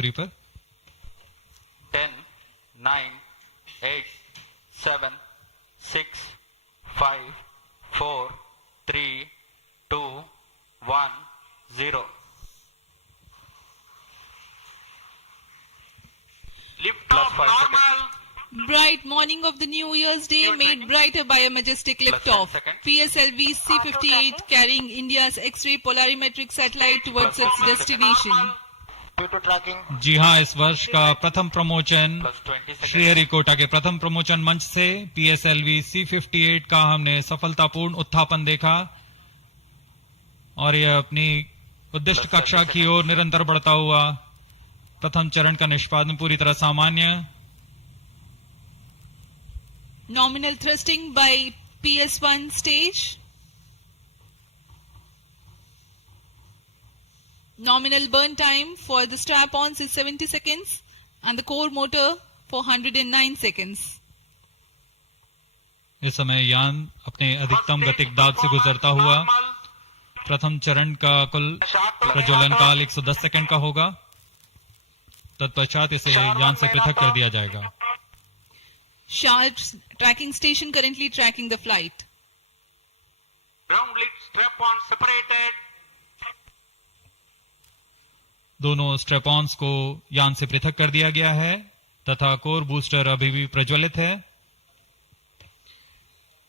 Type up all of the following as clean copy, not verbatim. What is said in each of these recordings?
दूरी पर 10, 9, 8, 7, 6, 5, 4, 3, 2, 1, 0. Lift Plus off 5 normal. Bright morning of the New Year's Day made brighter by a majestic liftoff. PSLV-C58 carrying India's X-ray polarimetric satellite towards its destination. due to tracking. जी हाँ, इस वर्ष का प्रथम प्रमोचन Plus 20 seconds. Sriharikota के प्रथम प्रमोचन मंच से PSLV C58 का हमने सफलतापूर्ण उत्थापन देखा और यह अपनी उद्दिष्ट कक्षा की ओर निरंतर बढ़ता हुआ प्रथम चरण का निष्पादन पूरी तरह सामान्य। Nominal thrusting by PS1 stage. Nominal burn time for the strap-ons is 70 seconds and the core motor for 109 seconds. इस समय यान अपने अधिकतम गतिक दाब से गुजरता हुआ प्रथम चरण का कुल प्रज्वलन काल 110 सेकंड का होगा। तत्पश्चात इसे यान से पृथक कर दिया जाएगा। Sharp tracking station currently tracking the flight. Ground lid strap-on separated. दोनों स्ट्रेपॉन्स को यान से पृथक कर दिया गया है तथा कोर बूस्टर अभी भी प्रज्वलित है।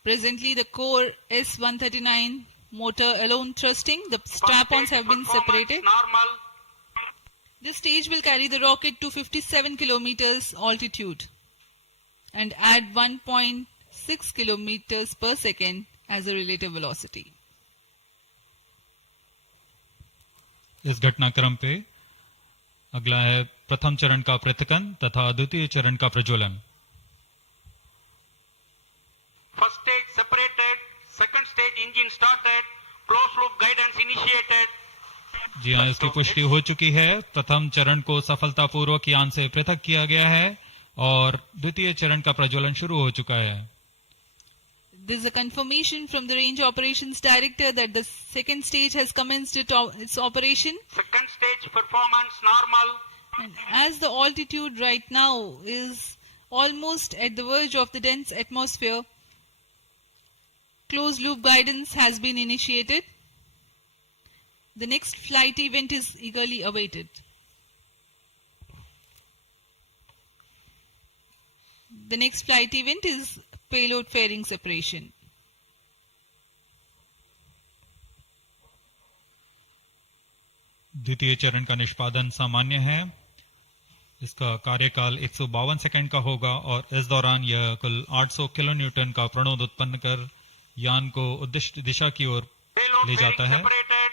Presently the core S139 motor alone thrusting. The strap-ons have been separated. Normal. This stage will carry the rocket to 57 kilometers altitude and add 1.6 kilometers per second as a relative velocity. इस घटनाक्रम पे अगला है प्रथम चरण का पृथकन तथा द्वितीय चरण का प्रज्वलन। First stage separated. Second stage engine started. Closed loop guidance initiated. जी हाँ, इसकी पुष्टि हो चुकी है। प्रथम चरण को सफलतापूर्वक यान से पृथक किया गया है और द्वितीय चरण का प्रज्वलन शुरू हो चुका है। There is a confirmation from the Range Operations Director that the second stage has commenced its operation. Second stage performance normal. And as the altitude right now is almost at the verge of the dense atmosphere, closed loop guidance has been initiated. The next flight event is eagerly awaited. The next flight event is payload fairing separation. द्वितीय चरण का निष्पादन सामान्य है। इसका कार्यकाल 152 second का होगा और इस दौरान यह कुल 800 किलो न्यूटन का प्रणोद उत्पन्न कर यान को उद्दिष्ट दिशा की ओर Payload ले fairing जाता है। separated.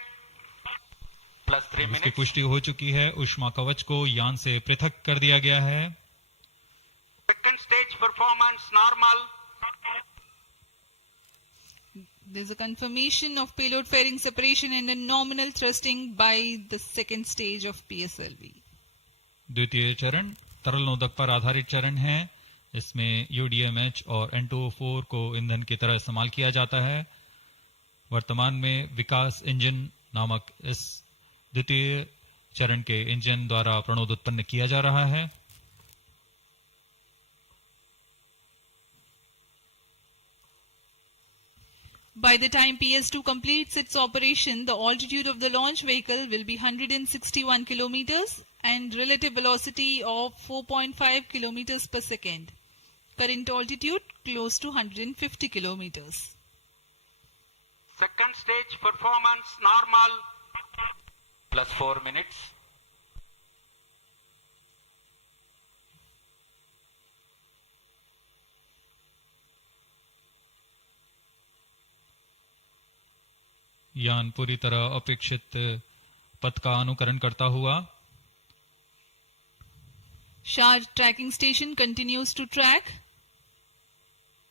Plus 3 इसकी minutes. पुष्टि हो चुकी है। ऊष्मा कवच को यान से पृथक कर दिया गया है। Second stage performance normal. There is a confirmation of payload fairing separation and a nominal thrusting by the second stage of PSLV. द्वितीय चरण तरल नोदक पर आधारित चरण है। इसमें UDMH और N2O4 को ईंधन की तरह इस्तेमाल किया जाता है। वर्तमान में विकास इंजन नामक इस द्वितीय चरण के इंजन द्वारा प्रणोद उत्पन्न किया जा रहा है। By the time PS2 completes its operation, the altitude of the launch vehicle will be 161 kilometers and relative velocity of 4.5 kilometers per second. Current altitude close to 150 kilometers. Second stage performance normal. Plus 4 minutes. यान पूरी तरह अपेक्षित पथ का अनुकरण करता हुआ Charge tracking station continues to track.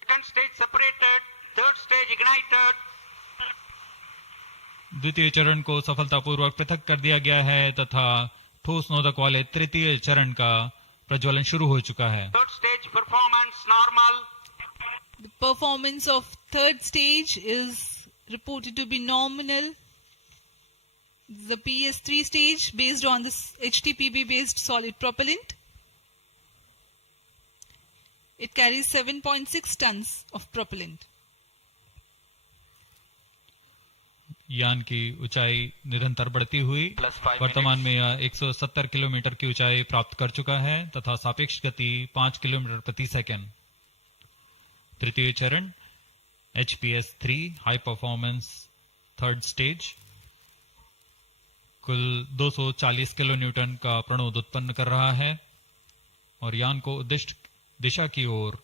Second stage separated. Third stage ignited. द्वितीय चरण को सफलतापूर्वक पृथक कर दिया गया है तथा ठोस नोदक वाले तृतीय चरण का प्रज्वलन शुरू हो चुका है। Third stage performance normal. The performance of third stage is reported to be nominal. The PS3 stage based on this HTPB based solid propellant. It carries 7.6 tons of propellant. यान की ऊंचाई निरंतर बढ़ती हुई +5 वर्तमान minutes. में यह 170 किलोमीटर की ऊंचाई प्राप्त कर चुका है तथा सापेक्ष गति 5 किलोमीटर प्रति सेकंड। तृतीय चरण HPS-3 high performance third stage कुल 240 किलो न्यूटन का प्रणोद उत्पन्न कर रहा है और यान को उद्दिष्ट दिशा की ओर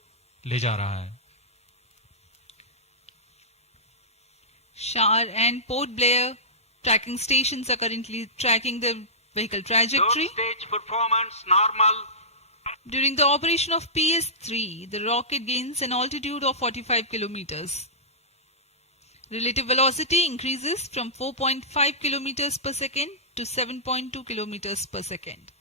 ले जा रहा है। Shar and Port Blair tracking stations are currently tracking the vehicle trajectory. Third stage performance normal. During the operation of PS3, the rocket gains an altitude of 45 kilometers. Relative velocity increases from 4.5 kilometers per second to 7.2 kilometers per second.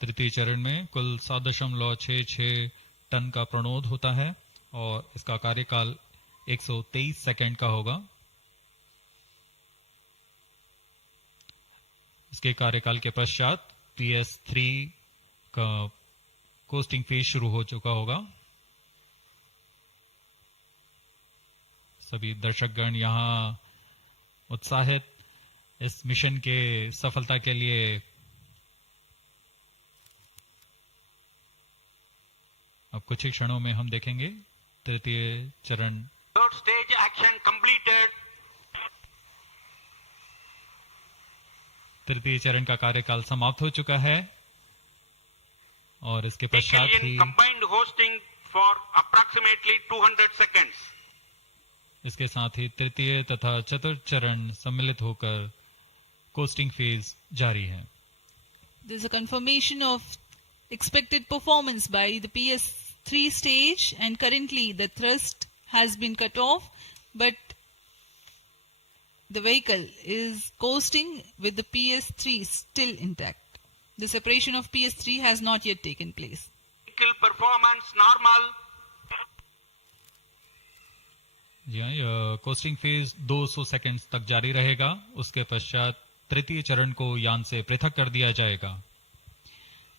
तृतीय चरण में कुल 7.66 ton का प्रणोद होता है और इसका कार्यकाल 123 सेकंड का होगा। इसके कार्यकाल के पश्चात PS3 का कोस्टिंग फेज शुरू हो चुका होगा। सभी दर्शकगण यहां उत्साहित इस मिशन के सफलता के लिए अब कुछ ही क्षणों में हम देखेंगे तृतीय चरण। Third stage action completed. तृतीय चरण का कार्यकाल समाप्त हो चुका है और इसके पश्चात Vehicle he in combined hosting for approximately 200 seconds. इसके साथ ही तृतीय तथा चतुर्थ चरण सम्मिलित होकर कोस्टिंग फेज जारी है। There is a confirmation of expected performance by the PS3 stage, and currently the thrust has been cut off, but the vehicle is coasting with the PS3 still intact. The separation of PS3 has not yet taken place. Vehicle performance normal. जी हाँ, यह costing phase 200 seconds तक जारी रहेगा। उसके पश्चात तृतीय चरण को यान से पृथक कर दिया जाएगा।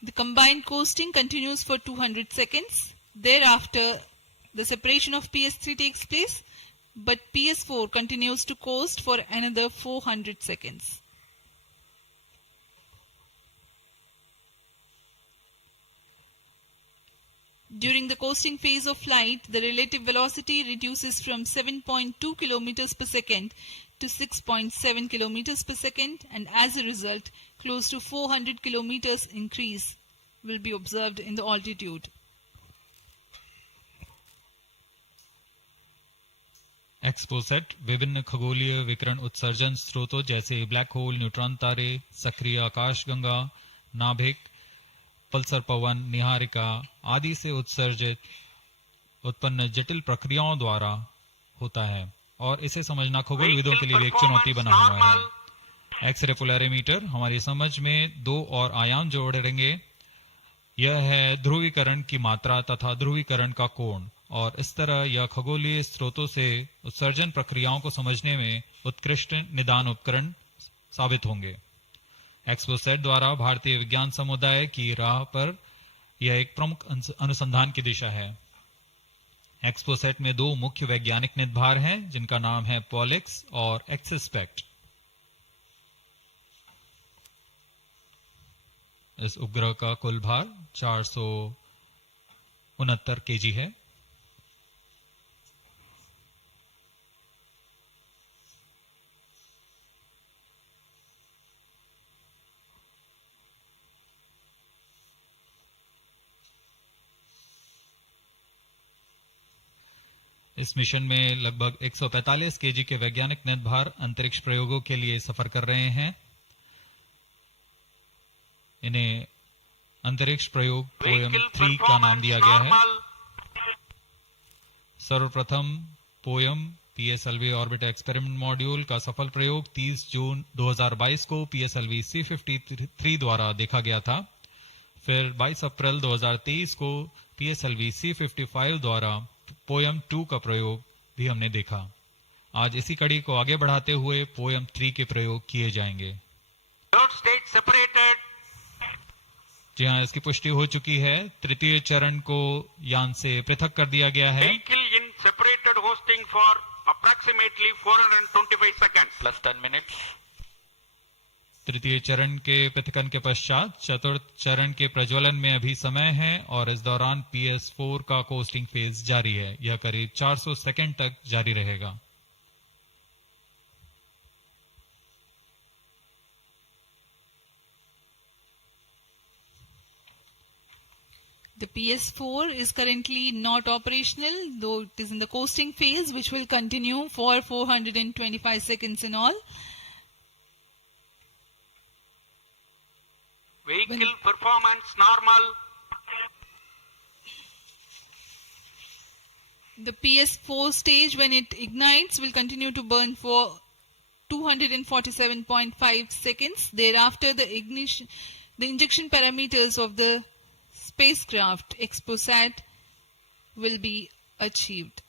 The combined coasting continues for 200 seconds. Thereafter, the separation of PS3 takes place, but PS4 continues to coast for another 400 seconds. During the coasting phase of flight, the relative velocity reduces from 7.2 kilometers per second to 6.7 kilometers per second, and as a result, close to 400 kilometers increase will be observed in the altitude. XPoSat विभिन्न खगोलीय विकिरण उत्सर्जन स्रोतों जैसे black hole, neutron तारे, सक्रिय आकाशगंगा, नाभिक, पल्सर पवन, निहारिका आदि से उत्पन्न जटिल प्रक्रियाओं द्वारा होता है और इसे समझना खगोलविदों के लिए भी एक चुनौती बना हुआ है। एक्सरे पोलैरिमीटर हमारी समझ में दो और आयाम जोड़ेंगे। यह है ध्रुवीकरण की मात्रा तथा ध्रुवीकरण का कोण, और इस तरह यह खगोलीय स्रोतों से उत्सर्जन प्रक्रियाओं को समझने में उत्कृष्ट निदान उपकरण साबित होंगे। एक्सपोसैट द्वारा भारतीय विज्ञान समुदाय की राह पर यह एक प्रमुख अनुसंधान की दिशा है। एक्सपोसैट में दो मुख्य वैज्ञानिक निदभार हैं जिनका नाम है पॉलिक्स और एक्सिस्पेक्ट। इस उपग्रह का कुल भार 469 केजी है। इस मिशन में लगभग 145 केजी के वैज्ञानिक निदभार अंतरिक्ष प्रयोगों के लिए सफर कर रहे हैं। इन्हें अंतरिक्ष प्रयोग पोयम 3 का नाम दिया गया है। सर्वप्रथम poem PSLV orbit experiment module का सफल प्रयोग 30 जून 2022 को PSLV-C58 द्वारा देखा गया था। फिर 22 अप्रैल 2023 को PSLV-C55 द्वारा पोयम 2 का प्रयोग भी हमने देखा। आज इसी कड़ी को आगे बढ़ाते हुए पोएम 3 के प्रयोग किए जाएंगे। Third stage separated. जी हाँ, इसकी पुष्टि हो चुकी है। तृतीय चरण को यान से पृथक कर दिया गया है। Vehicle in separated hosting for approximately 425 seconds. Plus 10 minutes. तृतीय चरण के पृथकन के पश्चात चतुर्थ चरण के प्रज्वलन में अभी समय है और इस दौरान PS4 का कोस्टिंग फेज जारी है। यह करीब 400 सेकंड तक जारी रहेगा। The PS4 is currently not operational, though it is in the coasting phase, which will continue for 425 seconds in all. Vehicle performance normal. The PS4 stage, when it ignites, will continue to burn for 247.5 seconds. Thereafter, the injection parameters of the spacecraft XPoSat will be achieved.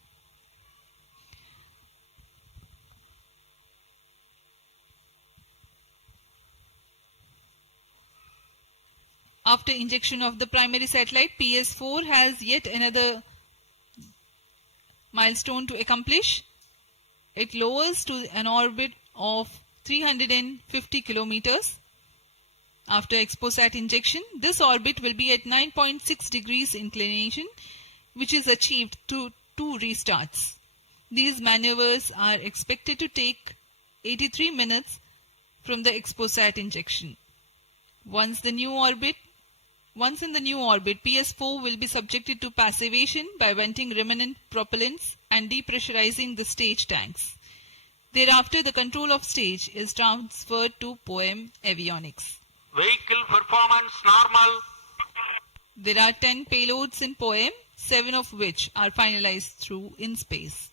After injection of the primary satellite, PS4 has yet another milestone to accomplish. It lowers to an orbit of 350 kilometers. After XPoSat injection, this orbit will be at 9.6 degrees inclination, which is achieved through 2 restarts. These maneuvers are expected to take 83 minutes from the XPoSat injection. Once in the new orbit, PS4 will be subjected to passivation by venting remnant propellants and depressurizing the stage tanks. Thereafter, the control of stage is transferred to POEM avionics. Vehicle performance normal. There are 10 payloads in POEM, 7 of which are finalized through in space.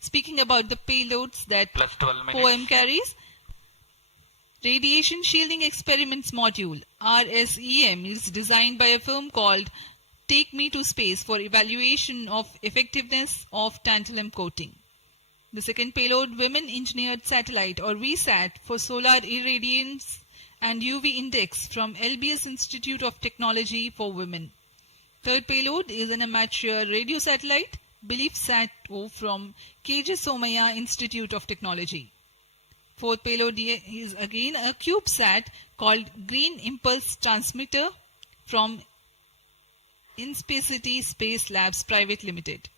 Speaking about the payloads that Plus 12 minutes. POEM carries, Radiation Shielding Experiments Module RSEM is designed by a firm called Take Me to Space for evaluation of effectiveness of tantalum coating. The second payload, Women Engineered Satellite or VSAT for solar irradiance and UV index from LBS Institute of Technology for Women. Third payload is an amateur radio satellite, BeliefSat-O from KJ Somaya Institute of Technology. Fourth payload is again a CubeSat called Green Impulse Transmitter from Inspacity Space Labs Private Limited.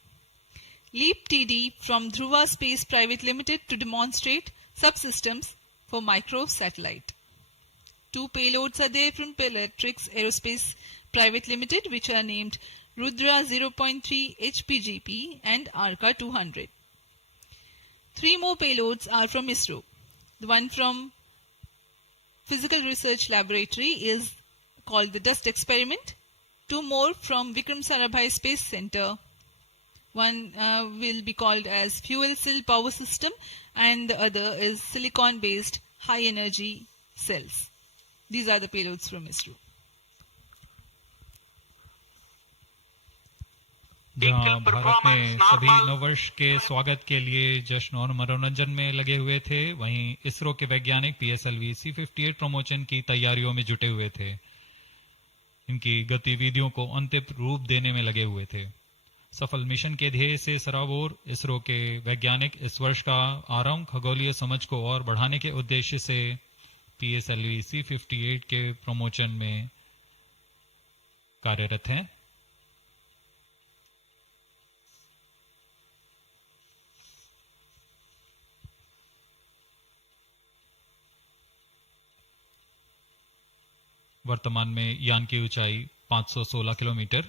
LEAP TD from Dhruva Space Private Limited to demonstrate subsystems for microsatellite. 2 payloads are there from Peletrix Aerospace Private Limited, which are named Rudra 0.3 HPGP and Arca 200. 3 more payloads are from ISRO. The one from Physical Research Laboratory is called the Dust Experiment. 2 more from Vikram Sarabhai Space Center. One will be called as Fuel Cell Power System and the other is Silicon Based High Energy Cells. These are the payloads from ISRO. जहाँ भारत में सभी नववर्ष के स्वागत के लिए जश्न और मनोरंजन में लगे हुए थे, वहीं इसरो के वैज्ञानिक PSLV-C58 प्रमोशन की तैयारियों में जुटे हुए थे। इनकी गतिविधियों को अंतिम रूप देने में लगे हुए थे। सफल मिशन के ध्येय से सराबोर इसरो के वैज्ञानिक इस वर्ष का आरंभ खगोलीय समझ को और बढ़ाने के उद्देश्य से PSLV-C58 के प्रमोशन में कार्यरत हैं। वर्तमान में यान की ऊंचाई 516 किलोमीटर,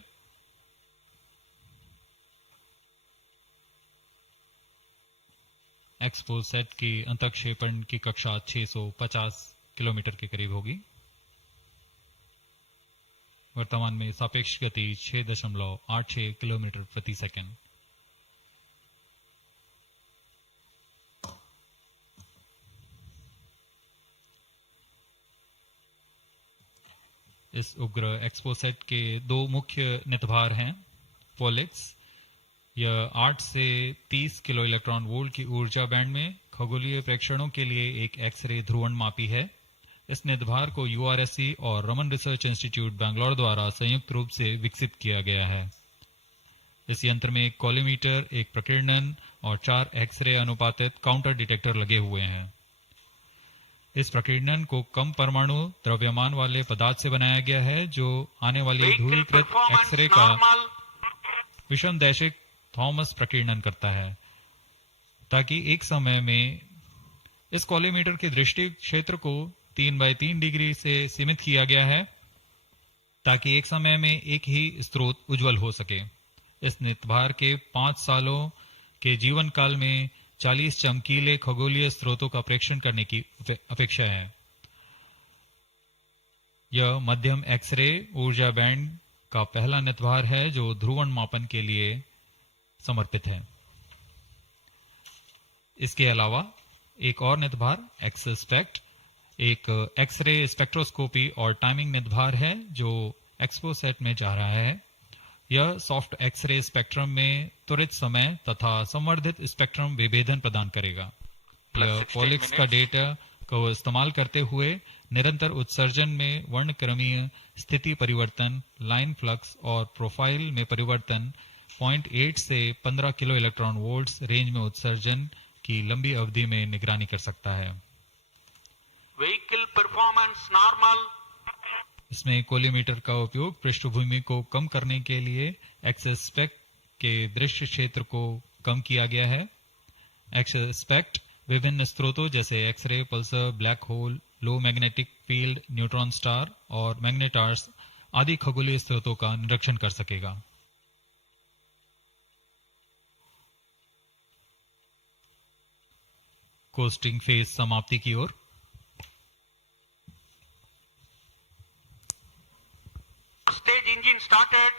एक्सपोसैट की अंतक्षेपण की कक्षा 650 किलोमीटर के करीब होगी। वर्तमान में सापेक्ष गति 6.86 किलोमीटर प्रति सेकंड। इस उपग्रह एक्सपोसैट के 2 मुख्य नितभार हैं, पोलिक्स यह 8 से 30 किलो इलेक्ट्रॉन वोल्ट की ऊर्जा बैंड में खगोलीय प्रेक्षणों के लिए एक एक्सरे ध्रुवणमापी है। इस निर्धार को यूआरएससी और रमन रिसर्च इंस्टीट्यूट बैंगलोर द्वारा संयुक्त रूप से विकसित किया गया है। इस यंत्र में एक कॉलीमीटर, एक प्रकीर्णन और 4 एक्सरे अनुपातित काउंटर डिटेक्टर लगे हुए हैं। इस प्रकीर्णन को कम परमाणु द्रव्यमान वाले पदार्थ से बनाया गया है, जो आने वाली Vehicle ध्रुवीकृत performance एक्सरे का normal. विषमदैशिक थॉमस प्रकीर्णन करता है, ताकि एक समय में इस कॉलीमीटर के दृष्टि क्षेत्र को 3/3 डिग्री से सीमित किया गया है, ताकि एक समय में एक ही स्रोत उज्जवल हो सके। इस निर्धार के 5 सालों के जीवन काल में 40 चमकीले खगोलीय स्रोतों का प्रेक्षण करने की अपेक्षा है। यह मध्यम एक्सरे ऊर्जा बैंड का पहला निर्धार है जो ध्रुवण मापन के लिए समर्पित है। इसके अलावा एक और निर्धार एक्सस्पेक्ट एक एक्सरे स्पेक्ट्रोस्कोपी और टाइमिंग निर्धार है जो एक्सपोसेट में जा रहा है। यह सॉफ्ट एक्सरे स्पेक्ट्रम में त्वरित समय तथा संवर्धित स्पेक्ट्रम विभेदन प्रदान करेगा। यह पॉलिक्स का डेटा को इस्तेमाल करते हुए निरंतर उत्सर्जन में वर्णक्रमीय स्थिति परिवर्तन, लाइन फ्लक्स और प्रोफाइल में परिवर्तन, 0.8 से 15 किलो इलेक्ट्रॉन वोल्ट्स रेंज में उत्सर्जन की लंबी अवधि में निगरानी कर सकता है। Vehicle performance normal. इसमें कोलीमीटर का उपयोग पृष्ठभूमि को कम करने के लिए एक्सस्पेक्ट के दृश्य क्षेत्र को कम किया गया है। एक्सस्पेक्ट विभिन्न स्रोतों जैसे एक्सरे, पल्सर, ब्लैक होल, लो मैग्नेटिक फील्ड, न्यूट्रॉन स्टार और मैग्नेटार्स आदि खगोलीय स्रोतों का निरीक्षण कर सकेगा। कोस्टिंग फेज समाप्ति की ओर। Stage engine started.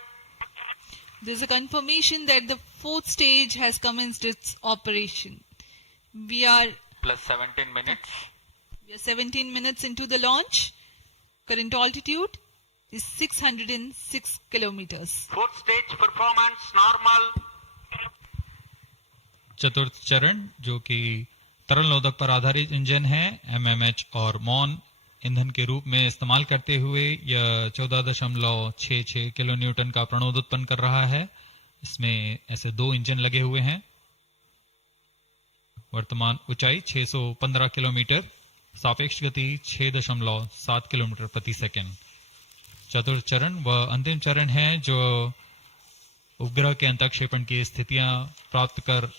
There's a confirmation that the fourth stage has commenced its operation. We are Plus 17 minutes. 17 minutes into the launch. Current altitude is 606 kilometers. Fourth stage performance normal. चतुर्थ चरण जो कि तरल नोदक पर आधारित engine है, MMH और मॉन ईंधन के रूप में इस्तेमाल करते हुए यह 14.66 किलो न्यूटन का प्रणोद उत्पन्न कर रहा है। इसमें ऐसे 2 इंजन लगे हुए हैं। वर्तमान ऊंचाई 615 किलोमीटर, सापेक्ष गति 6.7 किलोमीटर प्रति सेकंड। चतुर्थ चरण वह अंतिम चरण है जो उपग्रह के अंतःक्षेपण की स्थितियां प्राप्त कर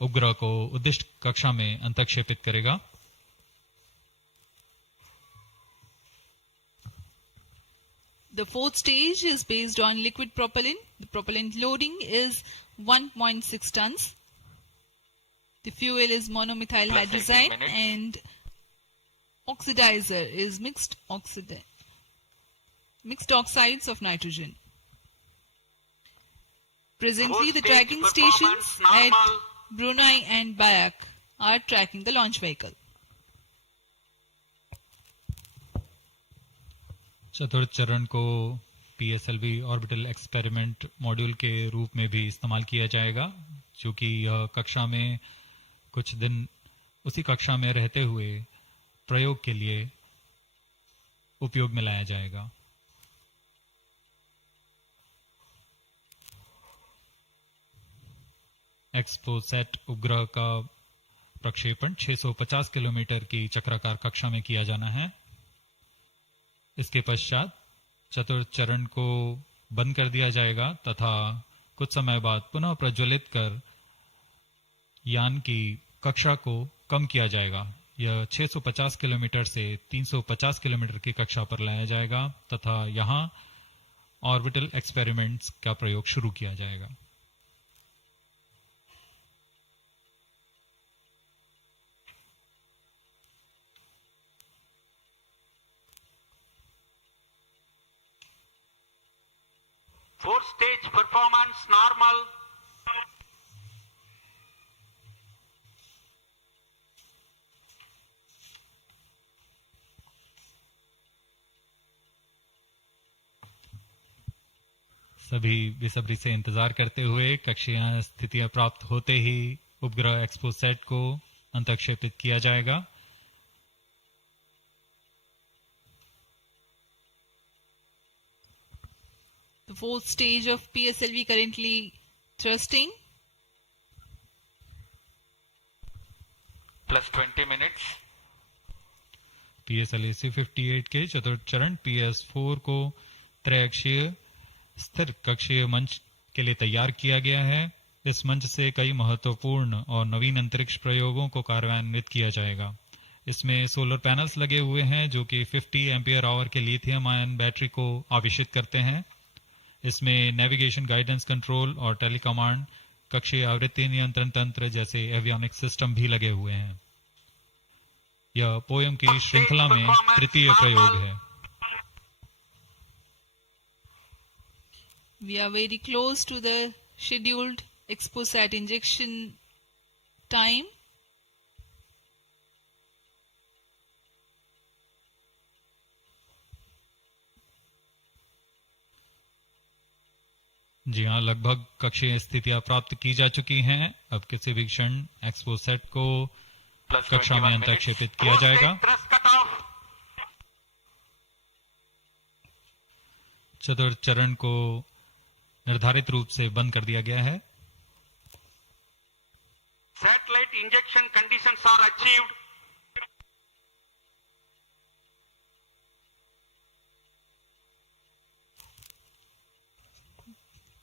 उपग्रह को उद्दिष्ट कक्षा में अंतःक्षेपित करेगा। The fourth stage is based on liquid propellant. The propellant loading is 1.6 tons. The fuel is monomethyl Plus 18 hydrazine minutes. and oxidizer is mixed oxides of nitrogen. Presently, Fourth the stage tracking performance stations normal. at Brunei and Bayak are tracking the launch vehicle. चतुर्थ चरण को PSLV orbital experiment module के रूप में भी इस्तेमाल किया जाएगा, जो कि यह कक्षा में कुछ दिन उसी कक्षा में रहते हुए प्रयोग के लिए उपयोग में लाया जाएगा। एक्सपोसैट उपग्रह का प्रक्षेपण 650 किलोमीटर की चक्राकार कक्षा में किया जाना है। इसके पश्चात चतुर्थ चरण को बंद कर दिया जाएगा तथा कुछ समय बाद पुनः प्रज्वलित कर यान की कक्षा को कम किया जाएगा। यह 650 किलोमीटर से 350 किलोमीटर की कक्षा पर लाया जाएगा तथा यहां ऑर्बिटल एक्सपेरिमेंट्स का प्रयोग शुरू किया जाएगा। Fourth stage performance normal. सभी बेसब्री से इंतजार करते हुए कक्षीय स्थितियां प्राप्त होते ही उपग्रह एक्सपोसैट को अंतक्षेपित किया जाएगा। The fourth stage of PSLV currently thrusting. Plus 20 minutes. PSLV-C58 के चतुर्थ चरण PS4 को त्रैअक्षीय स्थिर कक्षीय मंच के लिए तैयार किया गया है। इस मंच से कई महत्वपूर्ण और नवीन अंतरिक्ष प्रयोगों को कार्यान्वित किया जाएगा। इसमें सोलर पैनल्स लगे हुए हैं जो कि 50 एम्पियर आवर के लिथियम आयन बैटरी को आवेशित करते हैं। इसमें नेविगेशन, गाइडेंस, कंट्रोल और टेलीकमांड, कक्षीय आवृत्ति नियंत्रण तंत्र जैसे एवियोनिक सिस्टम भी लगे हुए हैं। यह पोयम की श्रृंखला में तृतीय प्रयोग है। We are very close to the scheduled XPoSat injection time. जी हाँ, लगभग कक्षीय स्थितियां प्राप्त की जा चुकी हैं। अब किसी भी क्षण एक्सपोसैट को कक्षा में अंतक्षेपित किया जाएगा। चतुर्थ चरण को निर्धारित रूप से बंद कर दिया गया है। Satellite injection conditions are achieved.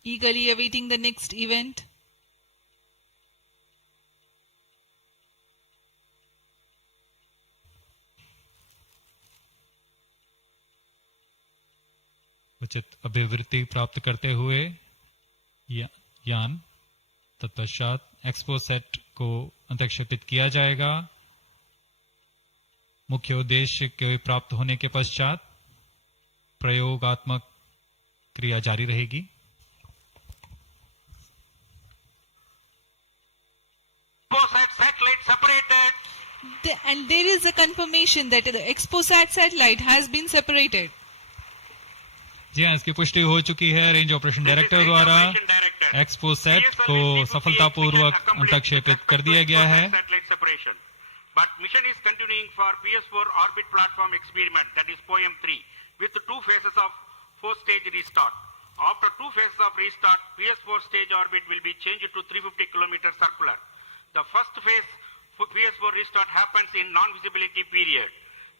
Eagerly awaiting the next event. उचित अभिवृत्ति प्राप्त करते हुए यान तत्पश्चात एक्सपोसैट को अंतक्षेपित किया जाएगा। मुख्य उद्देश्य के प्राप्त होने के पश्चात प्रयोगात्मक क्रिया जारी रहेगी। Satellite separated. And there is a confirmation that the XPoSat satellite has been separated. जी हाँ, इसकी पुष्टि हो चुकी है रेंज ऑपरेशन डायरेक्टर द्वारा। एक्सपोसैट को सफलतापूर्वक अंतक्षेपित कर दिया गया है। But mission is continuing for PS4 orbit platform experiment, that is POEM 3, with 2 phases of 4-stage restart. After 2 phases of restart, PS4 stage orbit will be changed to 350 km circular. The first phase for PS4 restart happens in non-visibility period.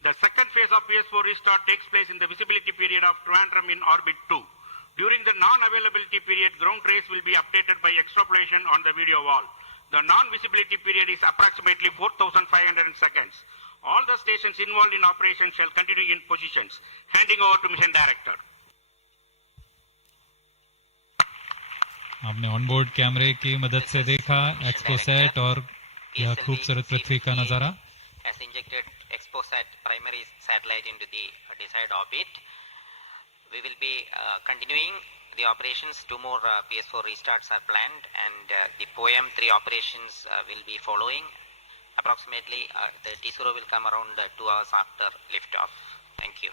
The second phase of PS4 restart takes place in the visibility period of Trivandrum in orbit 2. During the non-availability period, ground trace will be updated by extrapolation on the video wall. The non-visibility period is approximately 4,500 seconds. All the stations involved in operation shall continue in positions. Handing over to mission director. आपने onboard कैमरे की मदद से देखा XPoSat और यह खूबसूरत पृथ्वी का नजारा। Has injected XPoSat primary satellite into the desired orbit. We will be continuing the operations. 2 more PS4 restarts are planned, and the POEM 3 operations will be following. Approximately the T0 will come around 2 hours after liftoff. Thank you.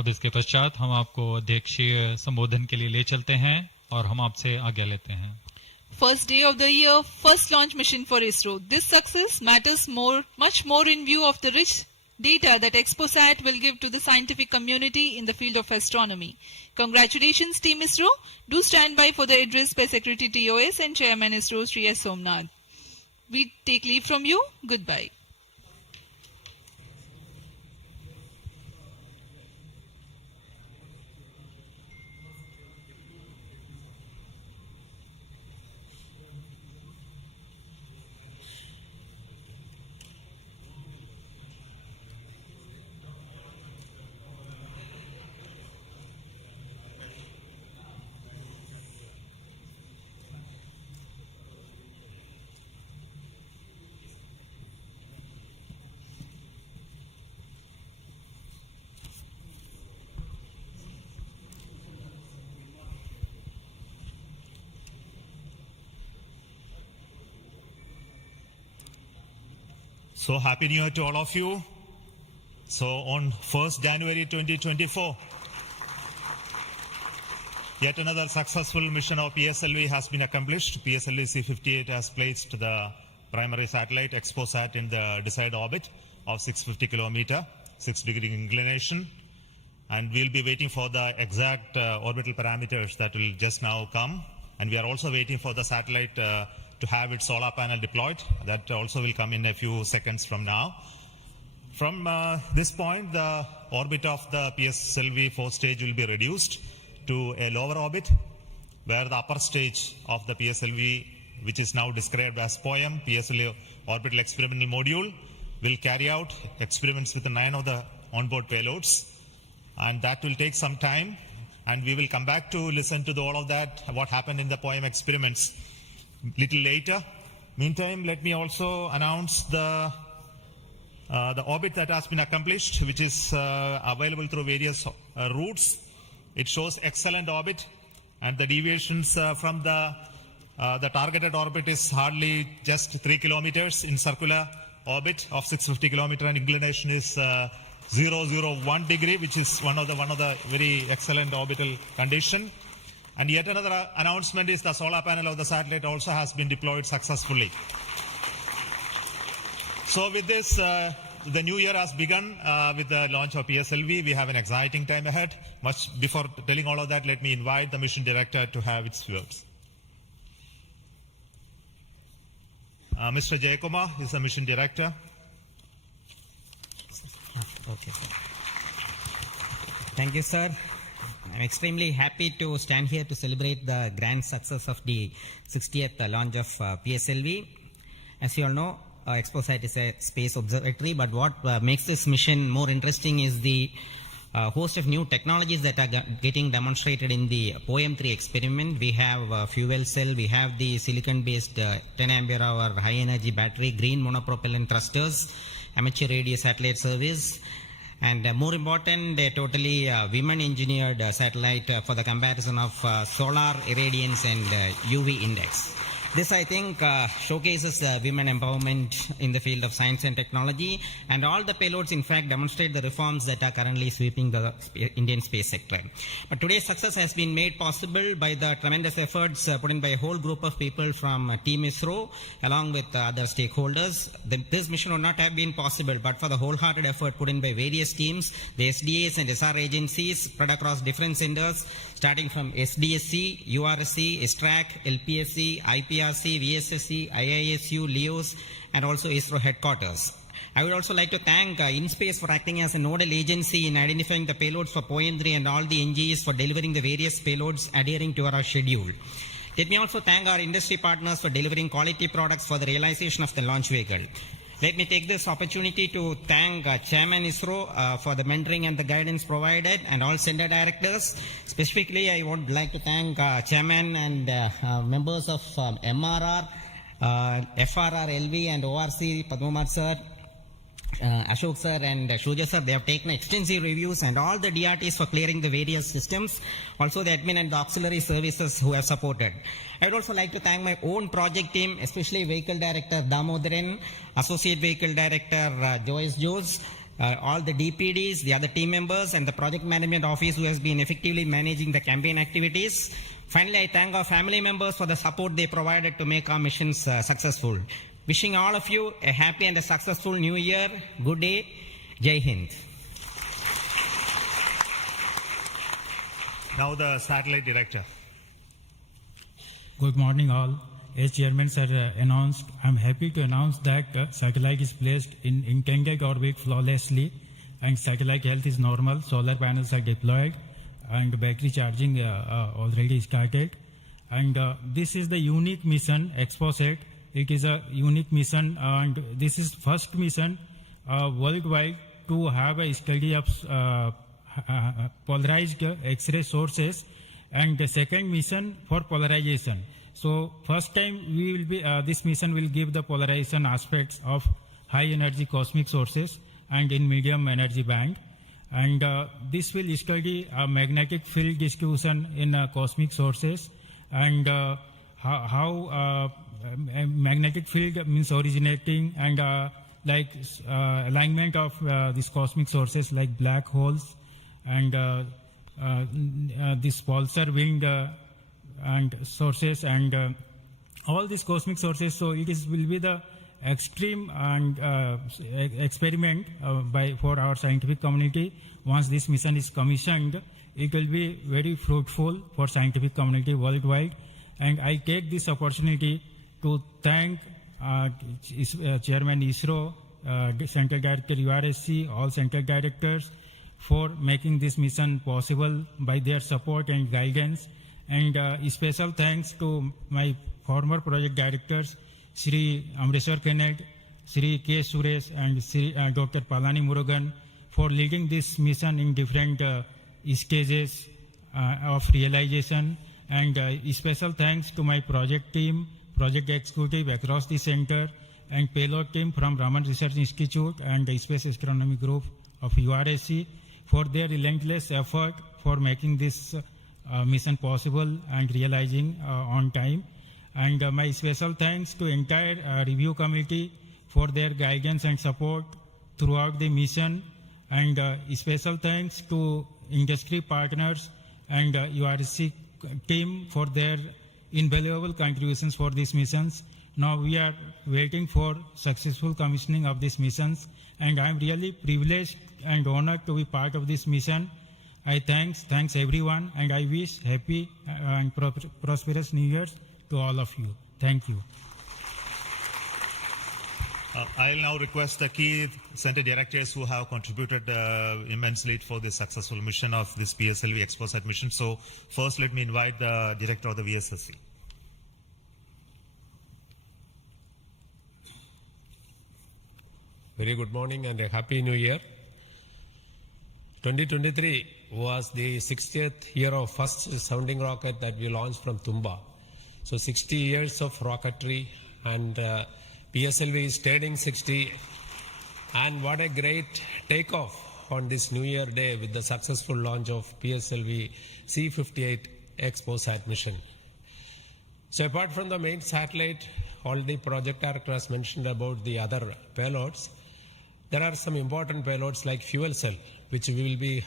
अब इसके पश्चात हम आपको अध्यक्षीय संबोधन के लिए ले चलते हैं और हम आपसे आज्ञा लेते हैं। First day of the year, first launch mission for ISRO. This success matters much more in view of the rich data that XPoSat will give to the scientific community in the field of astronomy. Congratulations, Team ISRO. Do stand by for the address by Secretary TOS and Chairman ISRO, Sri S. Somnath. We take leave from you. Goodbye. So happy New Year to all of you. So on 1st January 2024, Yet another successful mission of PSLV has been accomplished. PSLV-C58 has placed the primary satellite XPoSat in the desired orbit of 650 kilometer, 6-degree inclination. And we'll be waiting for the exact orbital parameters that will just now come. And we are also waiting for the satellite to have its solar panel deployed. That also will come in a few seconds from now. From this point, the orbit of the PSLV 4th stage will be reduced to a lower orbit, where the upper stage of the PSLV, which is now described as POEM, PSLV Orbital Experimental Module, will carry out experiments with 9 of the onboard payloads. And that will take some time, and we will come back to listen to all of that, what happened in the POEM experiments little later. Meantime, let me also announce the orbit that has been accomplished, which is available through various routes. It shows excellent orbit, and the deviations from the targeted orbit is hardly just 3 kilometers in circular orbit of 650 kilometer, and inclination is 001 degree, which is one of the very excellent orbital condition. And yet another announcement is the solar panel of the satellite also has been deployed successfully. So with this, the new year has begun with the launch of PSLV. We have an exciting time ahead. Much before telling all of that, let me invite the mission director to have its words. Mr. Jayakumar is the mission director. Okay, sir. Thank you, sir. I'm extremely happy to stand here to celebrate the grand success of the 60th launch of PSLV. As you all know, XPoSat is a space observatory, but what makes this mission more interesting is the host of new technologies that are getting demonstrated in the POEM-3 experiment. We have fuel cell, we have the silicon-based 10 ampere hour high energy battery, green monopropellant thrusters, amateur radio satellite service, and more important, a totally women-engineered satellite for the comparison of solar irradiance and UV index. This, I think, showcases women empowerment in the field of science and technology, and all the payloads, in fact, demonstrate the reforms that are currently sweeping the Indian space sector. But today's success has been made possible by the tremendous efforts put in by a whole group of people from Team ISRO, along with other stakeholders. This mission would not have been possible but for the wholehearted effort put in by various teams, the SDAs and SR agencies spread across different centers, starting from SDSC, URSC, STRAC, LPSC, IPRC, VSSC, IISU, LEOS, and also ISRO headquarters. I would also like to thank InSpace for acting as a nodal agency in identifying the payloads for POEM-3 and all the NGEs for delivering the various payloads adhering to our schedule. Let me also thank our industry partners for delivering quality products for the realization of the launch vehicle. Let me take this opportunity to thank Chairman ISRO for the mentoring and the guidance provided, and all center directors. Specifically, I would like to thank Chairman and members of MRR, FRR, LV, and ORC, Padmamar sir, Ashok sir and Shuja sir. They have taken extensive reviews, and all the DRTs for clearing the various systems. Also the admin and the auxiliary services who have supported. I would also like to thank my own project team, especially Vehicle Director Damodaran, Associate Vehicle Director Joyce Joes, all the DPDs, the other team members, and the Project Management Office who has been effectively managing the campaign activities. Finally, I thank our family members for the support they provided to make our missions successful. Wishing all of you a happy and a successful new year. Good day. Jai Hind. Now the satellite director. Good morning all. As Chairman sir announced, I am happy to announce that satellite is placed in intended orbit flawlessly, and satellite health is normal, solar panels are deployed, and battery charging already started. And this is the unique mission, XPoSat. It is a unique mission, and this is first mission worldwide to have a study of polarized X-ray sources, and the second mission for polarization. So first time we will be this mission will give the polarization aspects of high energy cosmic sources and in medium energy band, and this will study magnetic field distribution in cosmic sources, and how magnetic field means originating, and alignment of these cosmic sources like black holes and this pulsar wind and sources and all these cosmic sources. So it will be the extreme and experiment for our scientific community. Once this mission is commissioned, it will be very fruitful for scientific community worldwide. And I take this opportunity to thank Chairman ISRO, Central Director URSC, all Central Directors for making this mission possible by their support and guidance. And special thanks to my former project directors, Shri Amreshwar Kenneth, Shri K. Suresh, and Shri Dr. Palani Murugan for leading this mission in different stages of realization. And special thanks to my project team, project executive across the center, and payload team from Raman Research Institute and the Space Astronomy Group of URSC for their relentless effort for making this mission possible and realizing on time. And my special thanks to entire review committee for their guidance and support throughout the mission. And special thanks to industry partners and URSC team for their invaluable contributions for these missions. Now we are waiting for successful commissioning of these missions, and I am really privileged and honored to be part of this mission. I thanks everyone, and I wish happy and prosperous New Year's to all of you. Thank you. I'll now request the key center directors who have contributed immensely for the successful mission of this PSLV XPoSat mission. So first, let me invite the director of the VSSC. Very good morning and a happy new year. 2023 was the 60th year of first sounding rocket that we launched from Tumba. So 60 years of rocketry, and PSLV is turning 60. And what a great takeoff on this New Year day with the successful launch of PSLV-C58 XPoSat mission. So apart from the main satellite, all the project director has mentioned about the other payloads. There are some important payloads like fuel cell, which we will be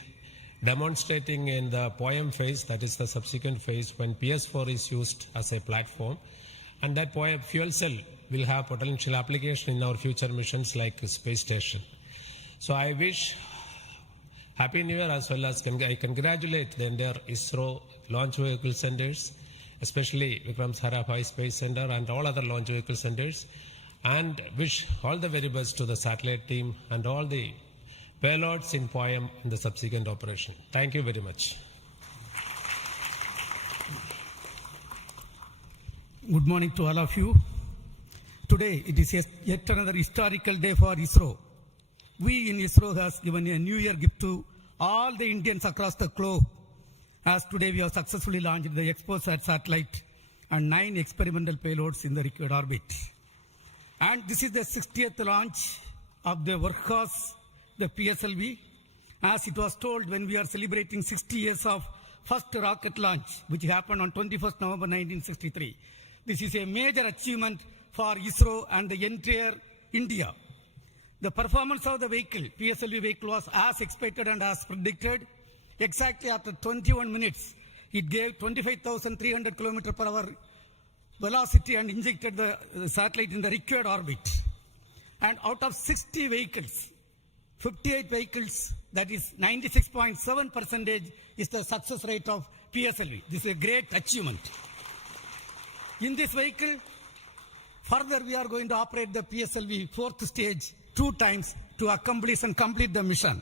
demonstrating in the POEM phase, that is the subsequent phase when PS4 is used as a platform. And that POEM fuel cell will have potential application in our future missions like space station. So I wish Happy New Year, as well as I congratulate the entire ISRO launch vehicle centers, especially Vikram Sarabhai Space Center and all other launch vehicle centers, and wish all the very best to the satellite team and all the payloads in POEM in the subsequent operation. Thank you very much. Good morning to all of you. Today it is yet another historical day for ISRO. We in ISRO has given a New Year gift to all the Indians across the globe, as today we have successfully launched the XPoSat satellite and 9 experimental payloads in the required orbit. And this is the 60th launch of the workhorse, the PSLV. As it was told when we are celebrating 60 years of first rocket launch, which happened on 21st November 1963. This is a major achievement for ISRO and the entire India. The performance of the vehicle, PSLV vehicle, was as expected and as predicted. Exactly after 21 minutes, it gave 25,300 km/h velocity and injected the satellite in the required orbit. And out of 60 vehicles, 58 vehicles, that is 96.7% is the success rate of PSLV. This is a great achievement. In this vehicle, further we are going to operate the PSLV 4th stage 2 times to accomplish and complete the mission.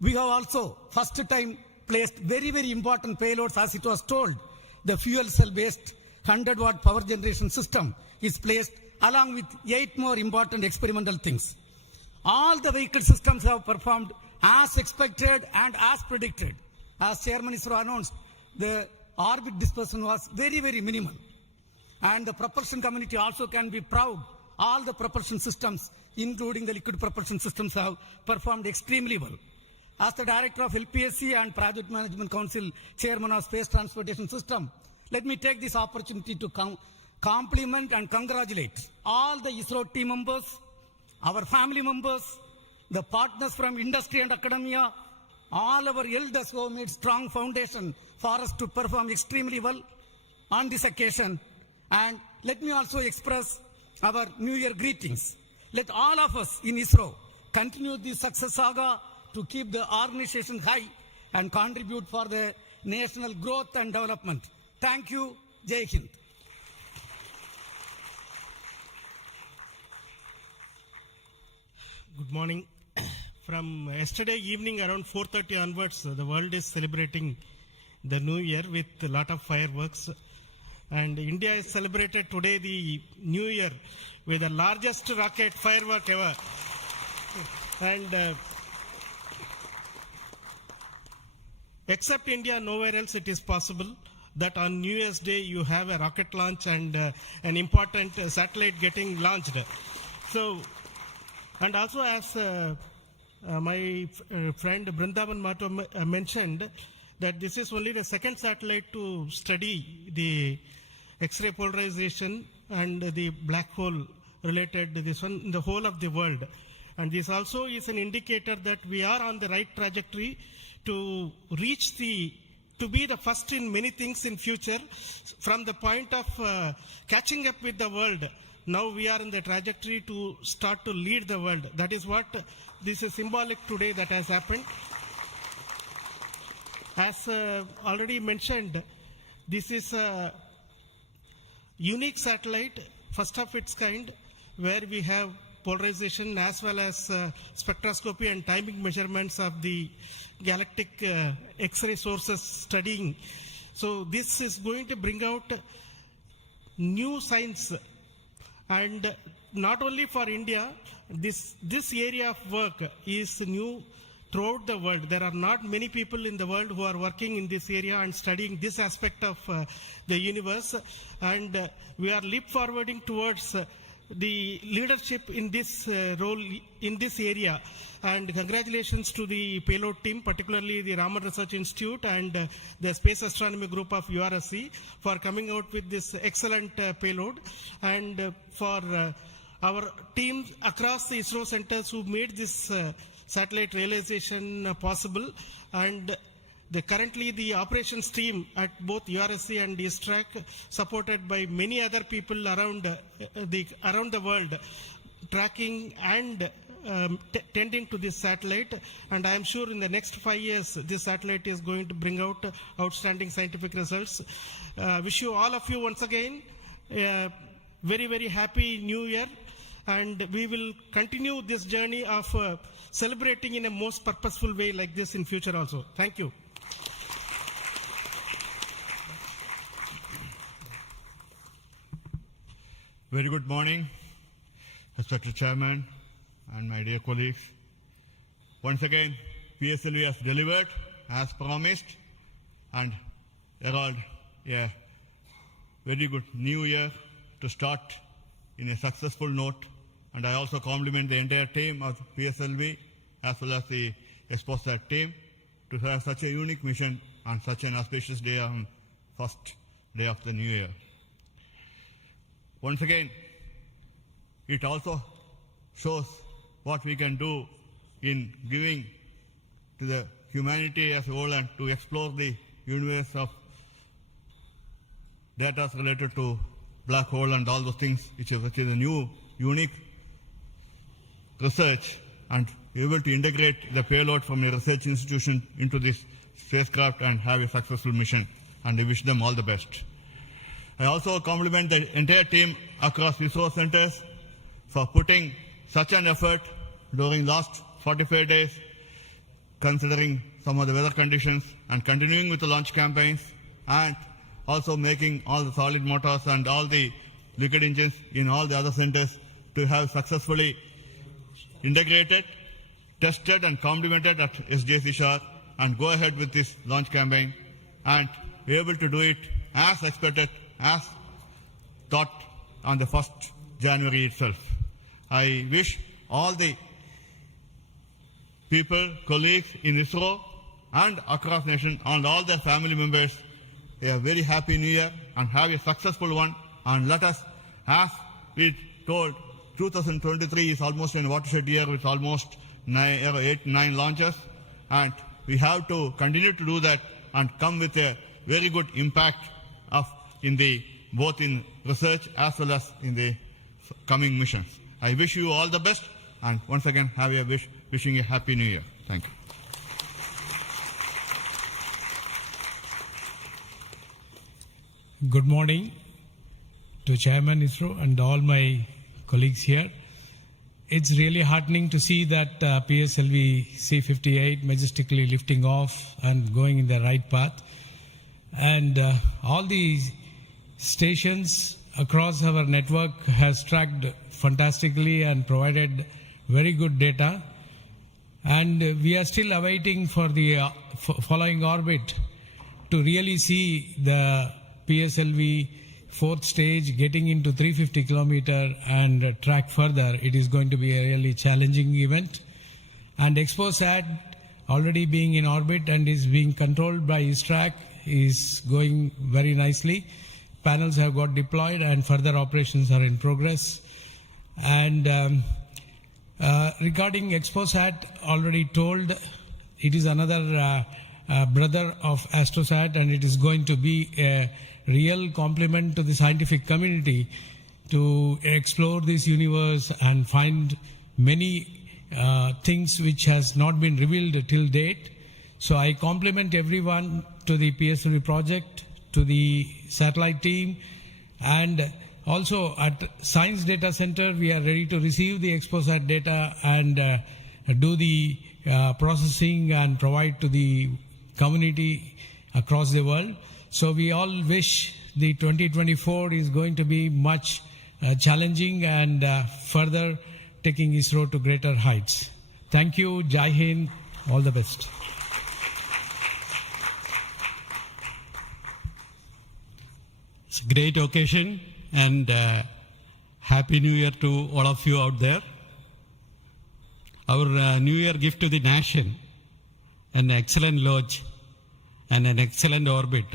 We have also first time placed very, very important payloads, as it was told. The fuel cell based 100-watt power generation system is placed along with 8 more important experimental things. All the vehicle systems have performed as expected and as predicted. As Chairman ISRO announced, the orbit dispersion was very, very minimal. And the propulsion community also can be proud. All the propulsion systems, including the liquid propulsion systems, have performed extremely well. As the Director of LPSC and Project Management Council Chairman of Space Transportation System, let me take this opportunity to compliment and congratulate all the ISRO team members, our family members, the partners from industry and academia, all our elders who have made strong foundation for us to perform extremely well on this occasion. And let me also express our New Year greetings. Let all of us in ISRO continue this success saga to keep the organization high and contribute for the national growth and development. Thank you. Jai Hind. Good morning. From yesterday evening around 4:30 onwards, the world is celebrating the New Year with a lot of fireworks. And India has celebrated today the New Year with the largest rocket firework ever. And except India, nowhere else it is possible that on New Year's Day you have a rocket launch and an important satellite getting launched. So, and also as my friend Brindavan Mato mentioned, that this is only the second satellite to study the X-ray polarization and the black hole related this one in the whole of the world. And this also is an indicator that we are on the right trajectory to reach to be the first in many things in future. From the point of catching up with the world, now we are in the trajectory to start to lead the world. That is what this is symbolic today that has happened. As already mentioned, this is a unique satellite, first of its kind, where we have polarization as well as spectroscopy and timing measurements of the galactic X-ray sources studying. So this is going to bring out new science, and not only for India, this area of work is new throughout the world. There are not many people in the world who are working in this area and studying this aspect of the universe, and we are leap forwarding towards the leadership in this role in this area. And congratulations to the payload team, particularly the Raman Research Institute and the Space Astronomy Group of URSC for coming out with this excellent payload, and for our teams across the ISRO centers who made this satellite realization possible. And currently the operations team at both URSC and ISTRAC, supported by many other people around the world, tracking and tending to this satellite. And I am sure in the next 5 years this satellite is going to bring out outstanding scientific results. Wish you all of you once again very, very happy New Year, and we will continue this journey of celebrating in a most purposeful way like this in future also. Thank you. Very good morning, respected Chairman and my dear colleagues. Once again, PSLV has delivered as promised and herald a very good new year to start in a successful note. And I also compliment the entire team of PSLV as well as the XPoSat team to have such a unique mission on such an auspicious day on first day of the new year. Once again, it also shows what we can do in giving to the humanity as a whole and to explore the universe of data related to black hole and all those things, which is a new, unique research, and able to integrate the payload from a research institution into this spacecraft and have a successful mission. And I wish them all the best. I also compliment the entire team across ISRO centers for putting such an effort during last 45 days, considering some of the weather conditions, and continuing with the launch campaigns, and also making all the solid motors and all the liquid engines in all the other centers to have successfully integrated, tested and complemented at SJC Shore, and go ahead with this launch campaign and be able to do it as expected, as thought on the 1st January itself. I wish all the people, colleagues in ISRO and across nation and all their family members a very happy new year and have a successful one. And let us, as we told, 2023 is almost a watershed year with almost 8-9 launches, and we have to continue to do that and come with a very good impact in the both in research as well as in the coming missions. I wish you all the best, and once again wishing a happy new year. Thank you. Good morning to Chairman ISRO and all my colleagues here. It's really heartening to see that PSLV-C58 majestically lifting off and going in the right path. And all the stations across our network has tracked fantastically and provided very good data. And we are still awaiting for the following orbit to really see the PSLV fourth stage getting into 350 kilometer and track further. It is going to be a really challenging event. And XPoSat already being in orbit and is being controlled by ISRO is going very nicely. Panels have got deployed and further operations are in progress. And regarding XPoSat, already told, it is another brother of AstroSat, and it is going to be a real compliment to the scientific community to explore this universe and find many things which has not been revealed till date. So I compliment everyone to the PSLV project, to the satellite team, and also at Science Data Center we are ready to receive the XPoSat data and do the processing and provide to the community across the world. So we all wish the 2024 is going to be much challenging and further taking ISRO to greater heights. Thank you. Jai Hind. All the best. It's a great occasion, and Happy New Year to all of you out there. Our New Year gift to the nation, an excellent launch and an excellent orbit.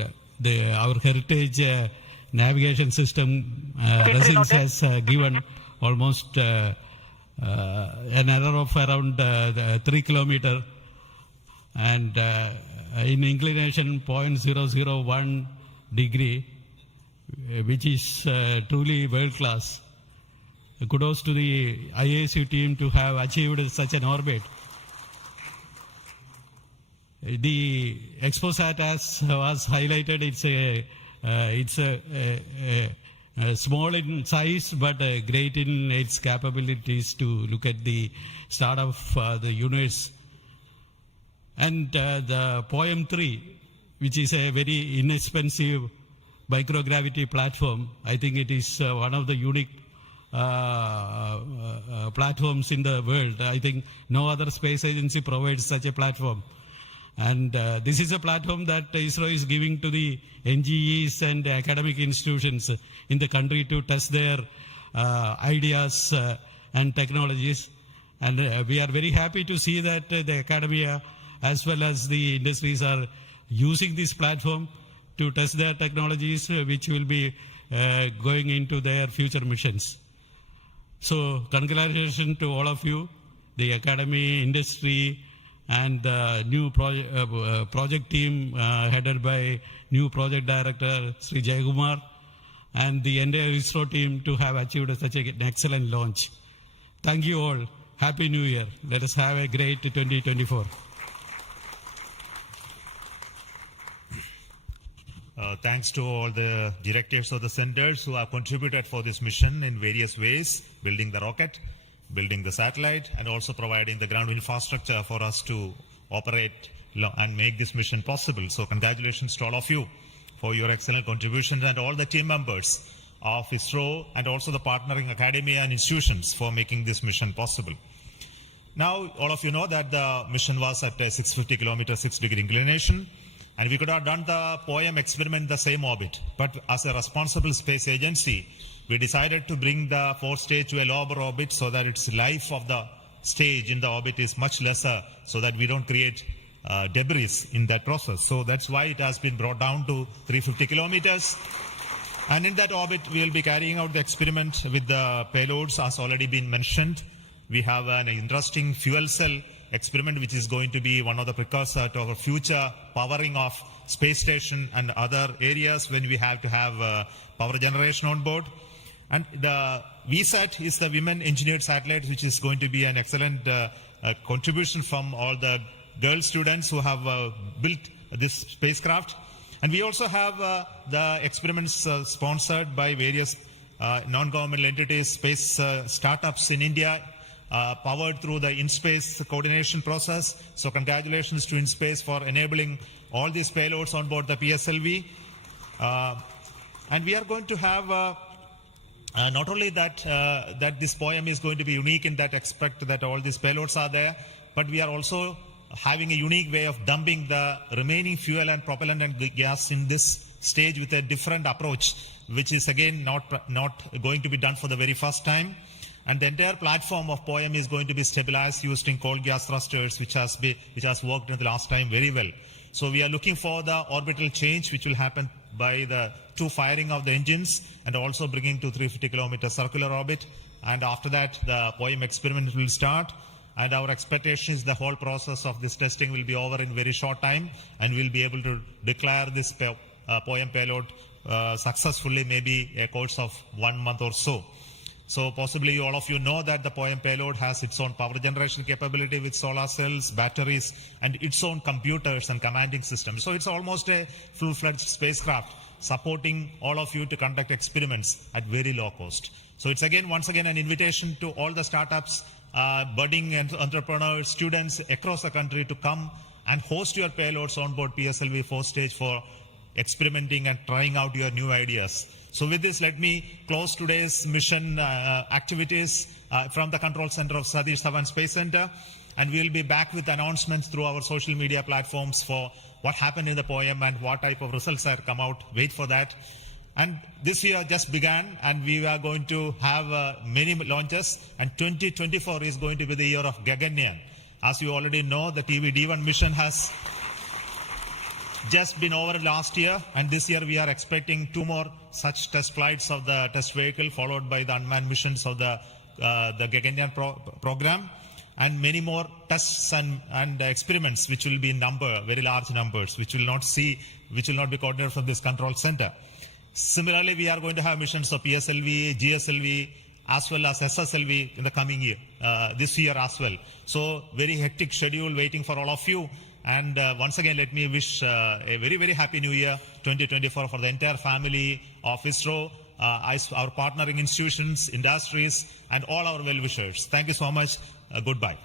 Our heritage navigation system Resins has given almost an error of around 3 kilometers and in inclination 0.001 degree, which is truly world class. Kudos to the IASU team to have achieved such an orbit. The XPoSat, as was highlighted, it's a small in size but great in its capabilities to look at the start of the universe. And the POEM-3, which is a very inexpensive microgravity platform, I think it is one of the unique platforms in the world. I think no other space agency provides such a platform. And this is a platform that ISRO is giving to the NGEs and academic institutions in the country to test their ideas and technologies. And we are very happy to see that the academia as well as the industries are using this platform to test their technologies, which will be going into their future missions. So congratulations to all of you, the academy, industry, and the new project team headed by new project director Sri Jayakumar, and the entire ISRO team to have achieved such an excellent launch. Thank you all. Happy New Year. Let us have a great 2024. Thanks to all the directives of the centers who have contributed for this mission in various ways, building the rocket, building the satellite, and also providing the ground infrastructure for us to operate and make this mission possible. So congratulations to all of you for your excellent contributions, and all the team members of ISRO and also the partnering academia and institutions for making this mission possible. Now, all of you know that the mission was at a 650 kilometer, 6-degree inclination, and we could have done the POEM experiment in the same orbit. But as a responsible space agency, we decided to bring the fourth stage to a lower orbit so that its life of the stage in the orbit is much lesser, so that we don't create debris in that process. So that's why it has been brought down to 350 kilometers. And in that orbit, we will be carrying out the experiment with the payloads as already been mentioned. We have an interesting fuel cell experiment which is going to be one of the precursor to our future powering of space station and other areas when we have to have power generation on board. And the VSAT is the Women Engineered Satellite, which is going to be an excellent contribution from all the girl students who have built this spacecraft. And we also have the experiments sponsored by various non-governmental entities, space startups in India, powered through the in-space coordination process. So congratulations to InSpace for enabling all these payloads on board the PSLV. And we are going to have not only that, that this poem is going to be unique in that aspect that all these payloads are there, but we are also having a unique way of dumping the remaining fuel and propellant and gas in this stage with a different approach, which is again not going to be done for the very first time. And the entire platform of POEM is going to be stabilized using cold gas thrusters, which has worked in the last time very well. So we are looking for the orbital change, which will happen by the two firing of the engines and also bringing to 350 kilometer circular orbit. And after that, the POEM experiment will start. And our expectation is the whole process of this testing will be over in very short time, and we'll be able to declare this POEM payload successfully, maybe a course of 1 month or so. So possibly all of you know that the POEM payload has its own power generation capability with solar cells, batteries, and its own computers and commanding systems. So it's almost a full-fledged spacecraft supporting all of you to conduct experiments at very low cost. So it's once again an invitation to all the startups, budding entrepreneurs, students across the country to come and host your payloads on board PSLV 4 stage for experimenting and trying out your new ideas. So with this, let me close today's mission activities from the control center of Satish Dhawan Space Center. And we'll be back with announcements through our social media platforms for what happened in the POEM and what type of results have come out. Wait for that. And this year just began, and we are going to have many launches. And 2024 is going to be the year of Gaganyaan. As you already know, the TV-D1 mission has just been over last year, and this year we are expecting 2 more such test flights of the test vehicle, followed by the unmanned missions of the Gaganyaan program, and many more tests and experiments, which will be in number, very large numbers, which will not be coordinated from this control center. Similarly, we are going to have missions of PSLV, GSLV, as well as SSLV in the coming year, this year as well. So very hectic schedule waiting for all of you. And once again, let me wish a very, very happy new year 2024 for the entire family of ISRO, our partnering institutions, industries, and all our well-wishers. Thank you so much. Goodbye.